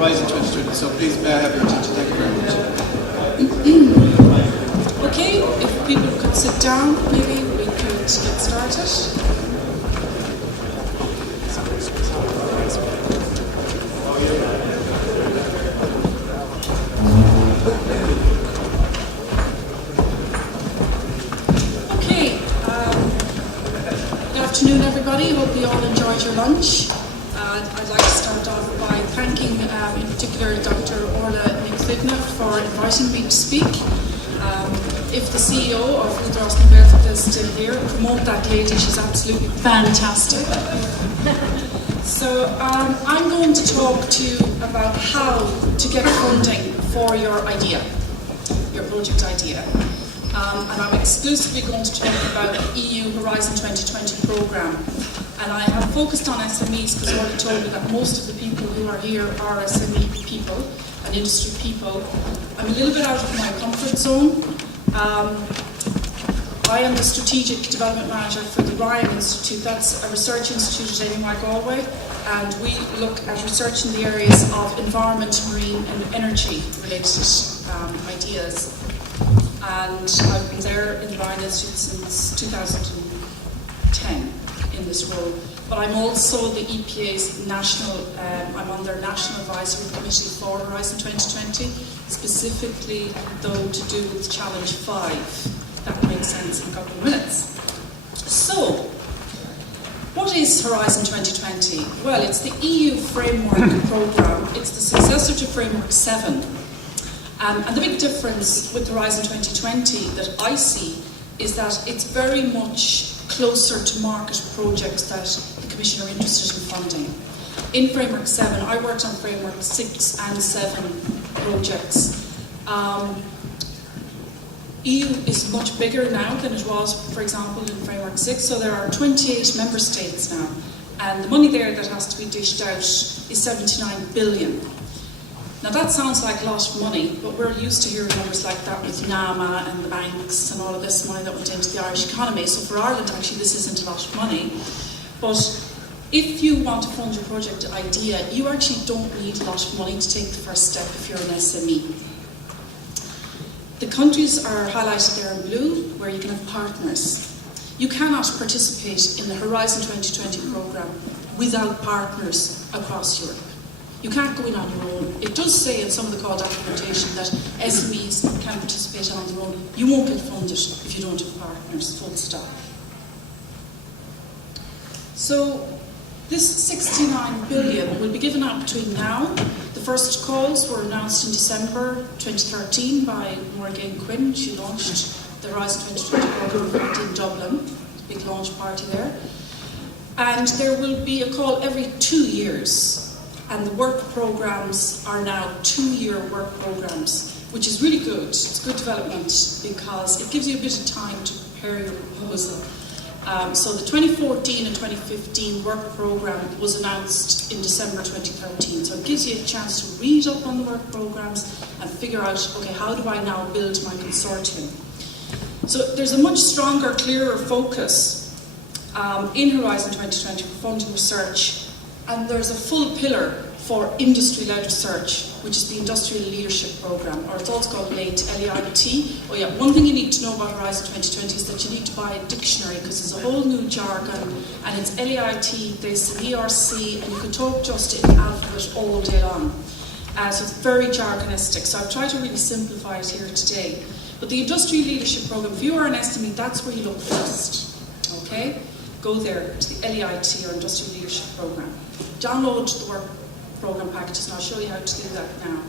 Horizon 2020. So please may I have your attention? Thank you very much. Okay, if people could sit down, maybe we could get started. Good afternoon, everybody. Hope you all enjoyed your lunch. I'd like to start off by thanking, in particular, Dr. Orla Nick-Fidna for inviting me to speak. If the CEO of Ultras is still here, promote that lady. She's absolutely fantastic. So I'm going to talk to you about how to get funding for your idea, your project idea. And I'm exclusively going to talk about the EU Horizon 2020 programme. And I have focused on SMEs because Orla told me that most of the people who are here are SME people and industry people. I'm a little bit out of my comfort zone. I am the Strategic Development Manager for the Ryan Institute. That's a research institute at NUI Galway, and we look at research in the areas of environment, marine and energy related ideas. And I've been there in the Ryan Institute since 2010 in this role. But I'm also the EPA's I'm on their National Advisory Committee for Horizon 2020, specifically though to do with Challenge 5. That makes sense in a couple of minutes. So, what is Horizon 2020? Well, it's the EU Framework Programme. It's the successor to Framework 7. And the big difference with Horizon 2020 that I see is that it's very much closer to market projects that the Commission are interested in funding. In Framework 7, I worked on Framework 6 and 7 projects. EU is much bigger now than it was, for example, in Framework 6, so there are 28 member states now, and the money there that has to be dished out is 79 billion. Now that sounds like a lot of money, but we're used to hearing numbers like that with NAMA and the banks and all of this money that went into the Irish economy, so for Ireland actually this isn't a lot of money. But if you want to fund your project idea, you actually don't need a lot of money to take the first step if you're an SME. The countries are highlighted there in blue, where you can have partners. You cannot participate in the Horizon 2020 programme without partners across Europe. You can't go in on your own. It does say in some of the call documentation that SMEs can participate on their own. You won't get funded if you don't have partners, full stop. So this 69 billion will be given out between now. The first calls were announced in December 2013 by Morgan Quinn. She launched the Horizon 2020 programme in Dublin, big launch party there. And there will be a call every 2 years. And the work programmes are now 2-year work programmes, which is really good. It's good development because it gives you a bit of time to prepare your proposal. So the 2014 and 2015 work programme was announced in December 2013. So it gives you a chance to read up on the work programmes and figure out, okay, how do I now build my consortium? So there's a much stronger, clearer focus in Horizon 2020 for funding research. And there's a full pillar for industry-led research, which is the Industrial Leadership Programme, or it's also called LEIT, L-E-I-T. Oh yeah, one thing you need to know about Horizon 2020 is that you need to buy a dictionary, because there's a whole new jargon, and it's L-E-I-T, there's an ERC, and you can talk just in alphabet all day long. So it's very jargonistic, so I've tried to really simplify it here today. But the Industrial Leadership Programme, if you are an SME, that's where you look first, okay? Go there to the LEIT, or Industrial Leadership Programme. Download the work programme packages, and I'll show you how to do that now.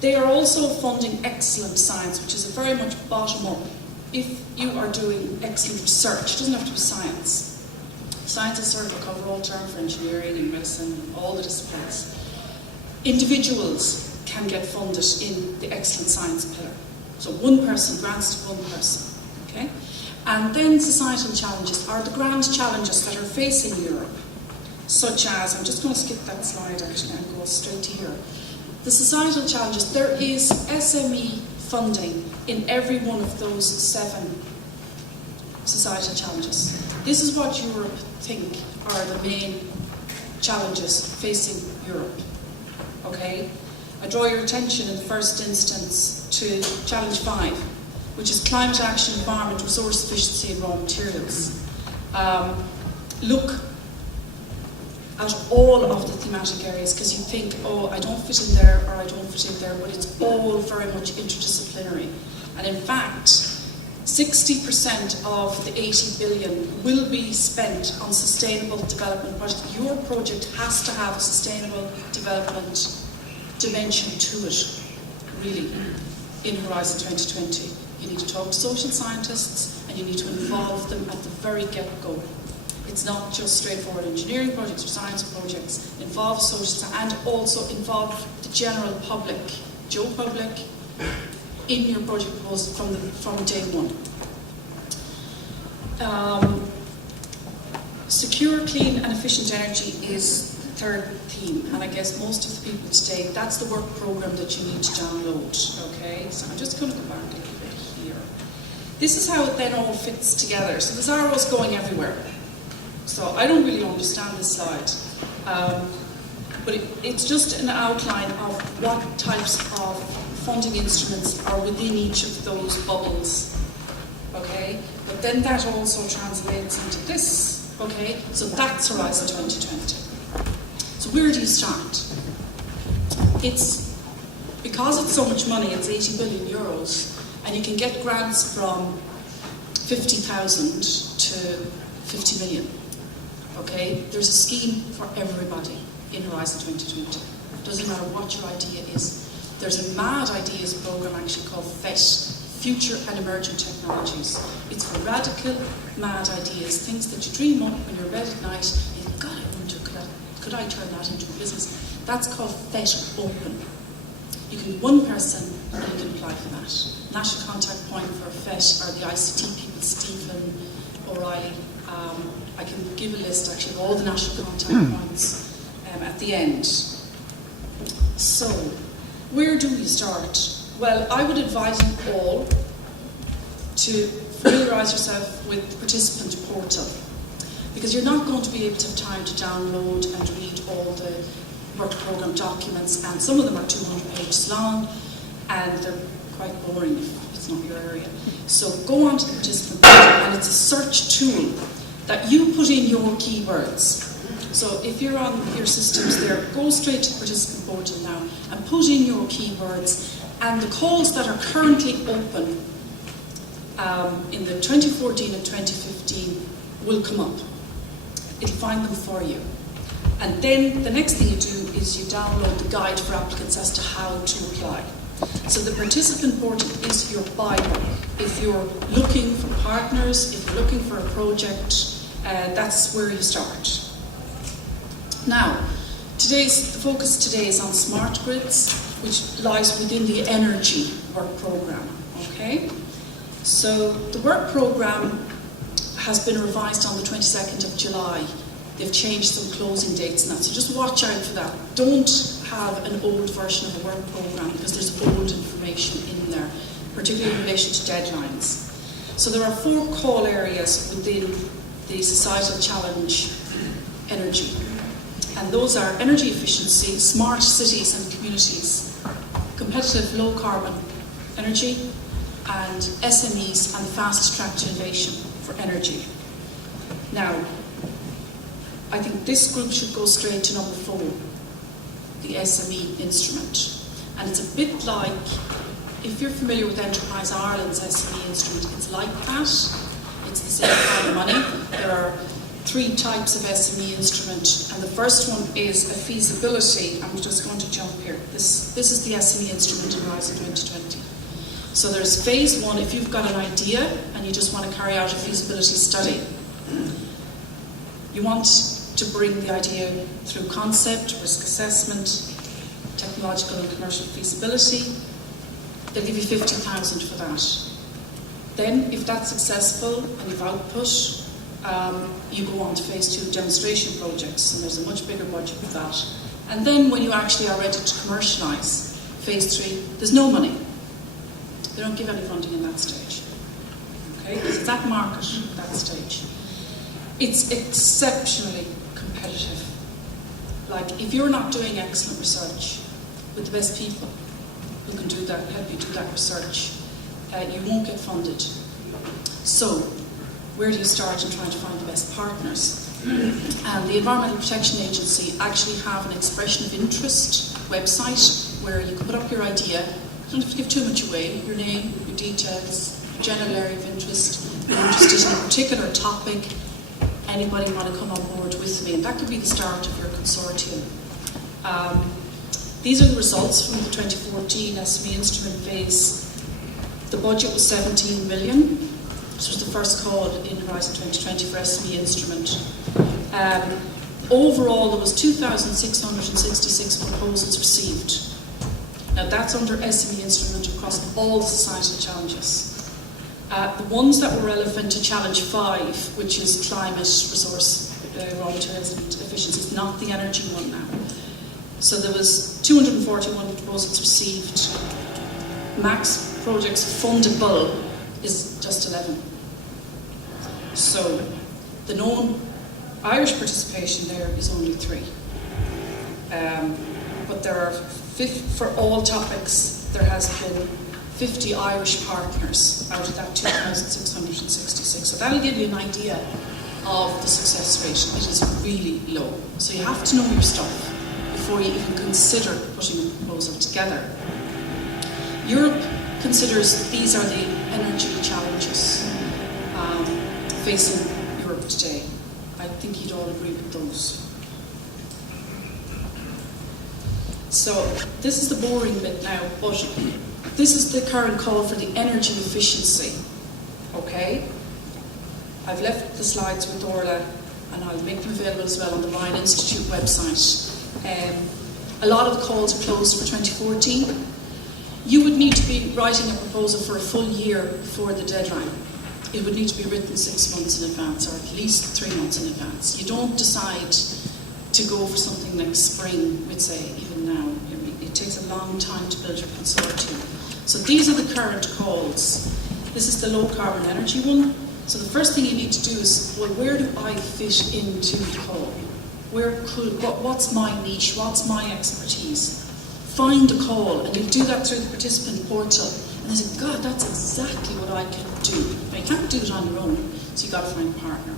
They are also funding excellent science, which is a very much bottom-up. If you are doing excellent research, it doesn't have to be science. Science is sort of a cover-all term for engineering and medicine and all the disciplines. Individuals can get funded in the excellent science pillar. So one person, grants to one person, okay? And then societal challenges are the grand challenges that are facing Europe, such as, I'm just going to skip that slide actually and go straight to here. The societal challenges, there is SME funding in every one of those 7 societal challenges. This is what Europe think are the main challenges facing Europe. Okay? I draw your attention in the first instance to Challenge 5, which is climate action, environment, resource efficiency and raw materials. Look at all of the thematic areas, because you think, oh, I don't fit in there or I don't fit in there, but it's all very much interdisciplinary. And in fact, 60% of the 80 billion will be spent on sustainable development projects. Your project has to have a sustainable development dimension to it, really, in Horizon 2020. You need to talk to social scientists and you need to involve them at the very get-go. It's not just straightforward engineering projects or science projects. Involve social and also involve the general public, Joe Public, in your project proposal from day one. Secure, clean and efficient energy is the third theme, and I guess most of the people today, that's the work programme that you need to download. Okay, so I'm just going to go back a little bit here. This is how it then all fits together. So there's arrows going everywhere. So I don't really understand this slide, but it's just an outline of what types of funding instruments are within each of those bubbles, okay? But then that also translates into this, okay? So that's Horizon 2020. So where do you start? It's, because it's so much money, it's 80 billion euros, and you can get grants from 50,000 to 50 million. Okay, there's a scheme for everybody in Horizon 2020. Doesn't matter what your idea is. There's a mad ideas program actually called FET, Future and Emerging Technologies. It's for radical, mad ideas, things that you dream up when you're bed at night. You think, God, I wonder, could I turn that into a business? That's called FET Open. You can be one person and you can apply for that. National contact point for FET are the ICT people, Stephen, O'Reilly. I can give a list actually of all the national contact points at the end. So, where do we start? Well, I would advise you all to familiarise yourself with the participant portal, because you're not going to be able to have time to download and read all the work programme documents, and some of them are 200 pages long and they're quite boring if it's not your area. So go on to the participant portal, and it's a search tool that you put in your keywords. So if you're on your systems there, go straight to the participant portal now and put in your keywords, and the calls that are currently open in the 2014 and 2015 will come up. It'll find them for you. And then the next thing you do is you download the guide for applicants as to how to apply. So the participant portal is your Bible. If you're looking for partners, if you're looking for a project, that's where you start. Now, the focus today is on smart grids, which lies within the energy work programme. Okay? So the work programme has been revised on the 22nd of July. They've changed some closing dates and that, so just watch out for that. Don't have an old version of a work programme, because there's old information in there, particularly in relation to deadlines. So there are 4 call areas within the societal challenge energy. And those are energy efficiency, smart cities and communities, competitive low carbon energy, and SMEs and fast track to innovation for energy. Now, I think this group should go straight to number 4, the SME instrument. And it's a bit like, if you're familiar with Enterprise Ireland's SME instrument, it's like that. It's the same kind of money. There are 3 types of SME instrument, and the first one is a feasibility. I'm just going to jump here. This is the SME instrument in Horizon 2020. So there's phase 1, if you've got an idea and you just want to carry out a feasibility study. You want to bring the idea through concept, risk assessment, technological and commercial feasibility. They'll give you 50,000 for that. Then, if that's successful and you've output, you go on to phase 2 demonstration projects, and there's a much bigger budget for that. And then when you actually are ready to commercialise, phase 3, there's no money. They don't give any funding in that stage. Okay, because it's that market at that stage. It's exceptionally competitive. Like, if you're not doing excellent research, with the best people who can do that, help you do that research, you won't get funded. So, where do you start in trying to find the best partners? And the Environmental Protection Agency actually have an expression of interest website where you can put up your idea. You don't have to give too much away, your name, your details, your general area of interest, you're interested in a particular topic, anybody want to come on board with me, and that could be the start of your consortium. These are the results from the 2014 SME instrument phase. The budget was 17 million. This was the first call in Horizon 2020 for SME instrument. Overall, there was 2,666 proposals received. Now that's under SME instrument across all the societal challenges. The ones that were relevant to Challenge 5, which is climate, resource, raw materials and efficiencies, not the energy one now. So there was 241 proposals received. Max projects fundable is just 11. So the known Irish participation there is only 3. But there are, for all topics, there has been 50 Irish partners out of that 2,666. So that'll give you an idea of the success rate. It is really low. So you have to know your stuff before you even consider putting a proposal together. Europe considers these are the energy challenges facing Europe today. I think you'd all agree with those. So this is the boring bit now, but this is the current call for the energy efficiency. Okay? I've left the slides with Orla, and I'll make them available as well on the Ryan Institute website. A lot of the calls are closed for 2014. You would need to be writing a proposal for a full year before the deadline. It would need to be written 6 months in advance, or at least 3 months in advance. You don't decide to go for something like spring, we'd say, even now. It takes a long time to build your consortium. So these are the current calls. This is the low carbon energy one. So the first thing you need to do is, well, where do I fit into the call? What's my niche? What's my expertise? Find a call, and you do that through the participant portal. And they say, God, that's exactly what I can do. But you can't do it on your own, so you've got to find a partner.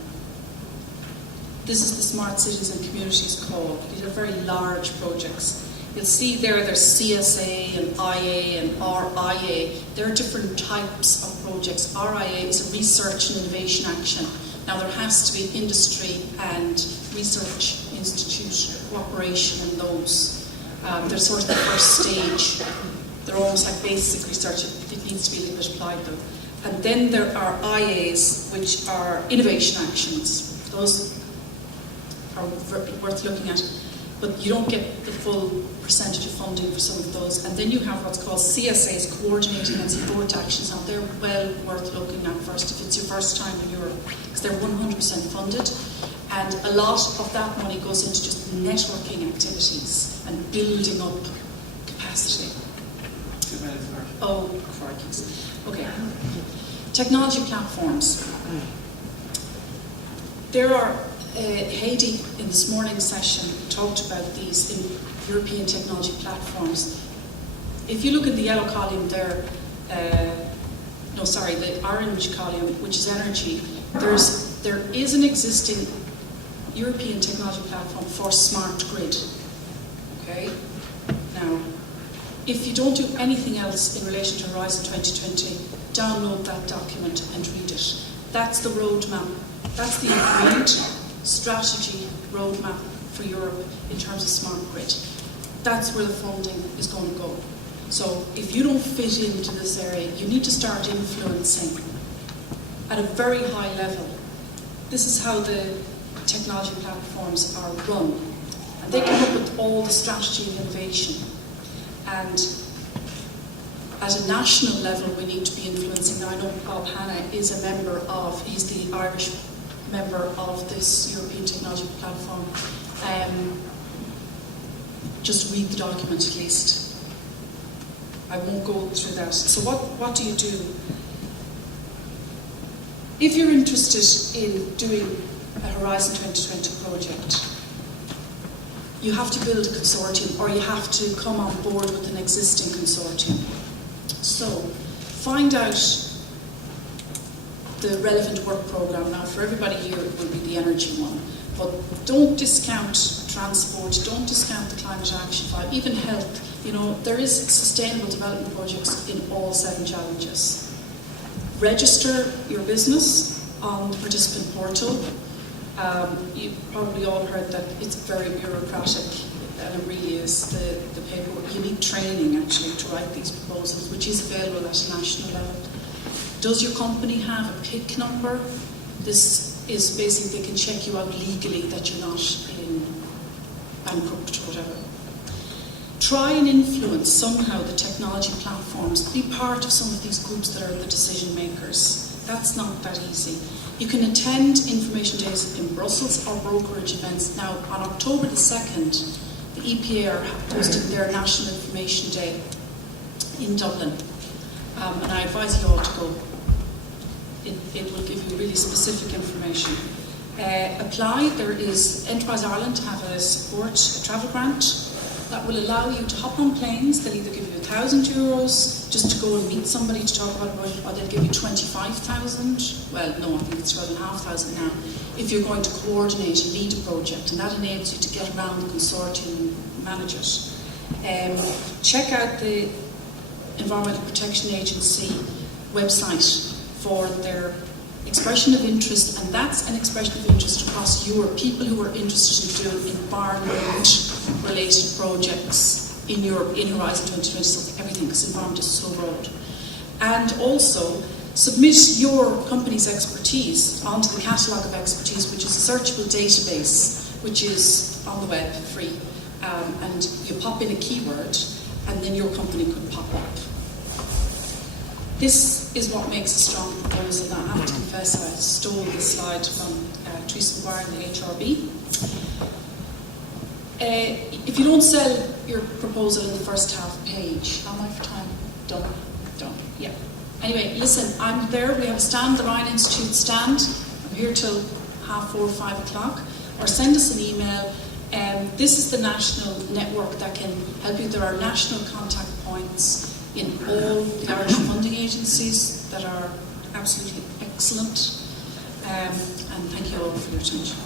This is the Smart Cities and Communities call. These are very large projects. You'll see there's CSA and IA and RIA. There are different types of projects. RIA is a research and innovation action. Now there has to be industry and research institute cooperation in those. They're sort of the first stage. They're almost like basic research. It needs to be a little bit applied though. And then there are IAs, which are innovation actions. Those are worth looking at. But you don't get the full percentage of funding for some of those. And then you have what's called CSAs, coordinating and support actions. Now they're well worth looking at first if it's your first time in Europe, because they're 100% funded. And a lot of that money goes into just networking activities and building up capacity. 2 minutes, Mark. Oh, crikey. Okay. Technology platforms. There are Heidi, in this morning's session, talked about these in European technology platforms. If you look at the yellow column there, the orange column, which is energy, there is an existing European technology platform for smart grid. Okay? Now, if you don't do anything else in relation to Horizon 2020, download that document and read it. That's the roadmap. That's the agreed strategy roadmap for Europe in terms of smart grid. That's where the funding is going to go. So if you don't fit into this area, you need to start influencing at a very high level. This is how the technology platforms are run. And they come up with all the strategy and innovation. And at a national level, we need to be influencing. Now, I know Bob Hanna is a member of, he's the Irish member of this European technology platform. Just read the document at least. I won't go through that. So what do you do? If you're interested in doing a Horizon 2020 project, you have to build a consortium or you have to come on board with an existing consortium. So find out the relevant work programme. Now for everybody here it will be the energy one, but don't discount transport, don't discount the climate action 5, even health. You know, there is sustainable development projects in all 7 challenges. Register your business on the participant portal. You've probably all heard that it's very bureaucratic, and it really is. The paperwork, you need training actually to write these proposals, which is available at a national level. Does your company have a PIC number? This is basically, they can check you out legally that you're not in bankrupt or whatever. Try and influence somehow the technology platforms. Be part of some of these groups that are the decision makers. That's not that easy. You can attend information days in Brussels or brokerage events. Now, on October the 2nd, the EPA are hosting their National Information Day in Dublin. And I advise you all to go. It will give you really specific information. Apply. There is Enterprise Ireland have a travel grant that will allow you to hop on planes. They'll either give you €1,000 just to go and meet somebody to talk about it, or they'll give you 25,000. Well, no, I think it's 12,500 now. If you're going to coordinate and lead a project, and that enables you to get around the consortium and manage it. Check out the Environmental Protection Agency website for their expression of interest, and that's an expression of interest across Europe. People who are interested in doing environment-related projects in Europe, in Horizon 2020, so everything, because environment is so broad. And also, submit your company's expertise onto the catalogue of expertise, which is a searchable database, which is on the web, free. And you pop in a keyword, and then your company could pop up. This is what makes a strong proposal. Now, I have to confess I stole this slide from Teresa Maguire in the HRB. If you don't sell your proposal in the first half page, how much time? Done. Yeah. Anyway, listen, I'm there. We have a stand, the Ryan Institute stand. I'm here till 4:30, 5 o'clock. Or send us an email. This is the national network that can help you. There are national contact points in all the Irish funding agencies that are absolutely excellent. And thank you all for your attention.